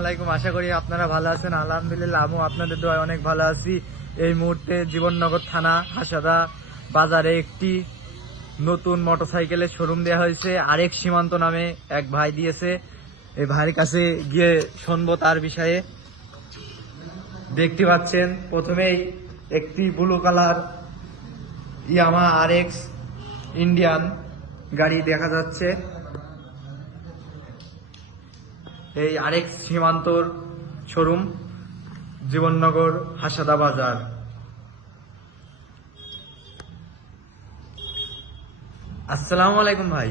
আলাইকুম। আশা করি আপনারা ভালো আছেন। আলহামদুলিল্লাহ আমিও আপনাদের দোয়ায় অনেক ভালো আছি। এই মুহূর্তে জীবননগর থানা হাসাদা বাজারে একটি নতুন মোটরসাইকেলের শোরুম দেওয়া হয়েছে। আরেক সীমান্ত নামে এক ভাই দিয়েছে। এই ভাইয়ের কাছে গিয়ে শুনবো তার বিষয়ে। দেখতে পাচ্ছেন প্রথমেই একটি ব্লু কালার ইয়ামা RX ইন্ডিয়ান গাড়ি দেখা যাচ্ছে। এই RX সীমান্তর শোরুম জীবননগর হাসাদা বাজার। আসসালামু আলাইকুম ভাই।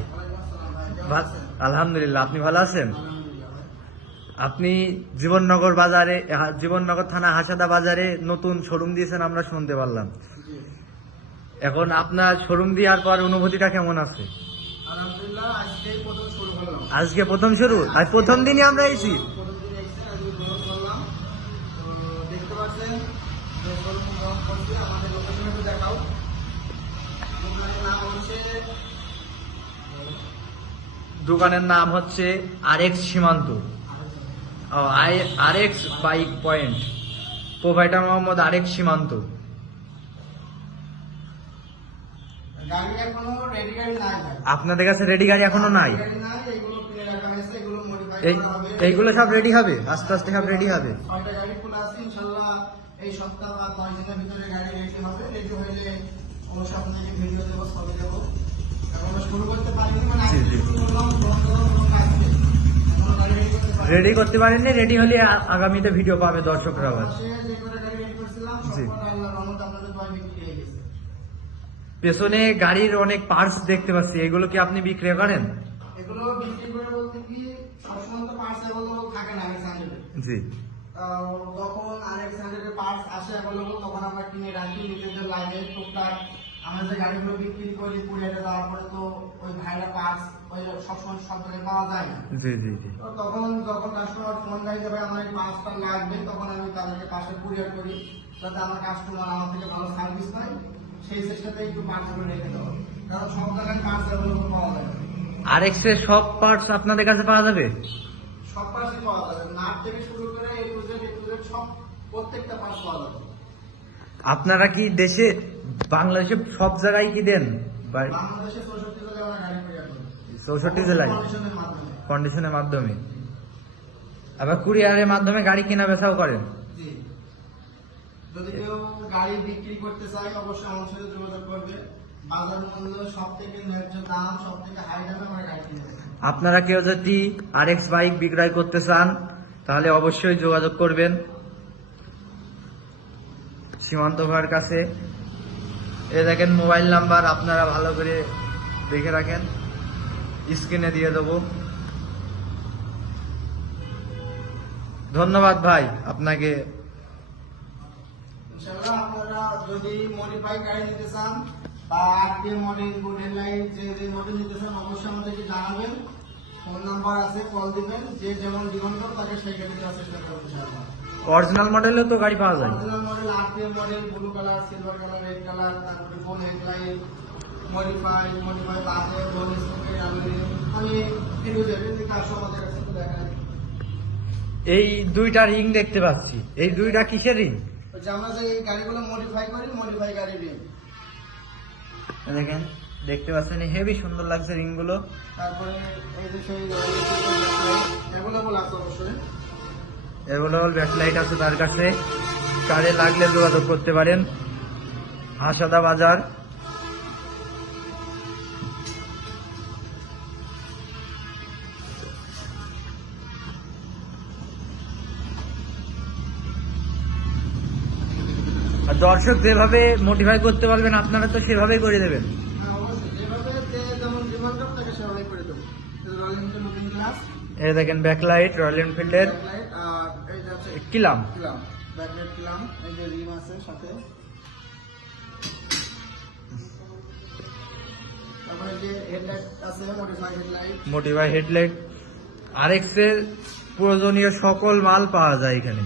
আলহামদুলিল্লাহ, আপনি ভালো আছেন? আপনি জীবননগর বাজারে, জীবননগর থানা হাসাদা বাজারে নতুন শোরুম দিয়েছেন আমরা শুনতে পারলাম। এখন আপনার শোরুম দেওয়ার পর অনুভূতিটা কেমন আছে? আলহামদুলিল্লাহ, আজকে প্রথম শুরু, আর প্রথম দিনই আমরা এসেছি। দেখতে পাচ্ছেন যে শোরুম গ্রহণ করছে। আমাদের লোকেশনটা দেখাও। দোকানের নাম হচ্ছে RX সীমান্ত, RX bike point, provider Mohammad RX সীমান্ত। গাড়ি এখনো রেডি গাড়ি নাই। আপনাদের কাছে রেডি গাড়ি এখনো নাই? এগুলো কিনে রাখা হয়েছে, এগুলো মডিফাই করা হবে। এইগুলো সব রেডি হবে, আস্তে আস্তে সব রেডি হবে। 6টা গাড়ি খোলা আছে, ইনশাআল্লাহ এই সপ্তাহ বা 10 দিনের ভিতরে গাড়ি রেডি হবে। রেডি হলে অবশ্যই আপনাকে ভিডিও দেবো, ছবি দেবো। এখনো শুরু করতে পারিনি, মানে আজকে শুরু করলাম। রেডি করতে পারেননি, রেডি হলে আগামীতে ভিডিও পাবে দর্শকরা। যে কটা গাড়ি রেডি করছিলাম সবকটা আল্লাহর রহমতে আপনাদের দোয়ায় বিক্রি হয়ে গেছে। পেছনে গাড়ির অনেক পার্টস দেখতে পাচ্ছি, এগুলো কি আপনি বিক্রি করেন? এগুলো বিক্রি করে বলতে কি, সবসময় তো পার্টস অ্যাভেলেবল থাকে না RX 100 জি। যখন RX 100 এর পার্টস আসে অ্যাভেলেবল, তখন আমরা কিনে রাখি নিজেদের লাইনে। টুকটাক আমরা যে গাড়িগুলো বিক্রি করি কুরিয়ারে দেওয়ার পরে, তো ওই ভাইরা পার্টস ওই সবসময় সব জায়গায় পাওয়া যায় না। জি জি জি। তো তখন যখন কাস্টমার ফোন দেয় যে ভাই আমার এই পার্টসটা লাগবে, তখন আমি তাদেরকে পাশে কুরিয়ার করি, যাতে আমার কাস্টমার আমার থেকে ভালো সার্ভিস পায়। সেই চেষ্টাতে একটু পার্টসগুলো রেখে দেওয়া, কারণ সব জায়গায় পার্টস অ্যাভেলেবল পাওয়া যায় না। RX এর সব পার্টস আপনাদের কাছে পাওয়া যাবে? সব পার্টসই পাওয়া যাবে, নাট থেকে শুরু করে এ টু জেড সব প্রত্যেকটা পার্টস পাওয়া যাবে। আপনারা কি দেশে, বাংলাদেশে সব জায়গায় কি দেন? বাংলাদেশে 64 জেলায় আমরা গাড়ি কুরিয়ার করি। 64 জেলায় কন্ডিশনের মাধ্যমে। কন্ডিশনের মাধ্যমে, আবার কুরিয়ারের মাধ্যমে গাড়ি কেনা বেচাও করেন? জি। যদি কেউ গাড়ি বিক্রি করতে চায় অবশ্যই আমার সাথে যোগাযোগ করবে। বাজার মূল্য সব থেকে ন্যায্য দাম, সব থেকে হাই দামে আমরা গাড়ি কিনে দেবো। আপনারা কেউ যদি RX বাইক বিক্রয় করতে চান তাহলে অবশ্যই যোগাযোগ করবেন সীমান্ত ভাইয়ের কাছে। এ দেখেন মোবাইল নাম্বার, আপনারা ভালো করে দেখে রাখেন, স্ক্রিনে দিয়ে দেবো। ধন্যবাদ ভাই আপনাকে। ইনশাআল্লাহ আপনারা যদি মডিফাই গাড়ি নিতে চান বা RTM মডেল, গুড হেডলাইট, যে মডেল নিতে চান অবশ্যই আমাদেরকে জানাবেন। ফোন নাম্বার আছে, কল দিবেন। যে যেমন ডিমান্ড করবে তাকে সেই গাড়ি দেওয়ার চেষ্টা করবো ইনশাআল্লাহ। অরিজিনাল মডেলও তো গাড়ি পাওয়া যায়? Original model, RTM model, blue colour, silver colour, red colour, তারপরে ফুল হেডলাইট, মডিফাই বাজে, গোল স্পোকের, আমি ভিডিও দেবেন দিকে আসো আমাদের কাছে একটু দেখাই। এই দুইটা রিং দেখতে পাচ্ছি, এই দুইটা কিসের রিং? যে আমরা যে এই গাড়িগুলো মডিফাই করি, মডিফাই গাড়ি রিং। দেখেন, দেখতে পাচ্ছেন হেভি সুন্দর লাগছে রিং গুলো। তারপরে এই যে সেই অ্যাভেলেবল আছে অবশ্যই। অ্যাভেলেবল ব্যাকলাইট আছে তার কাছে, কারে লাগলে যোগাযোগ করতে পারেন। হাসাদা বাজার। আর দর্শক যেভাবে মডিফাই করতে পারবেন আপনারা তো সেভাবেই করে দেবেন? হ্যাঁ অবশ্যই, যেভাবে যেমন ডিমান্ড করবে তাকে সেভাবেই করে দেবো। রয়্যাল এনফিল্ড লুকিং গ্লাস, এই দেখেন ব্যাকলাইট রয়্যাল এনফিল্ডের ব্যাকলাইট, আর এই যে আছে কিলাম, ব্যাকলাইট কিলাম, এই যে রিম আছে সাথে। তারপরে যে হেডলাইট আছে, মডিফাই হেডলাইট। মোটিভাই হেডলাইট। RX এর প্রয়োজনীয় সকল মাল পাওয়া যায় এখানে।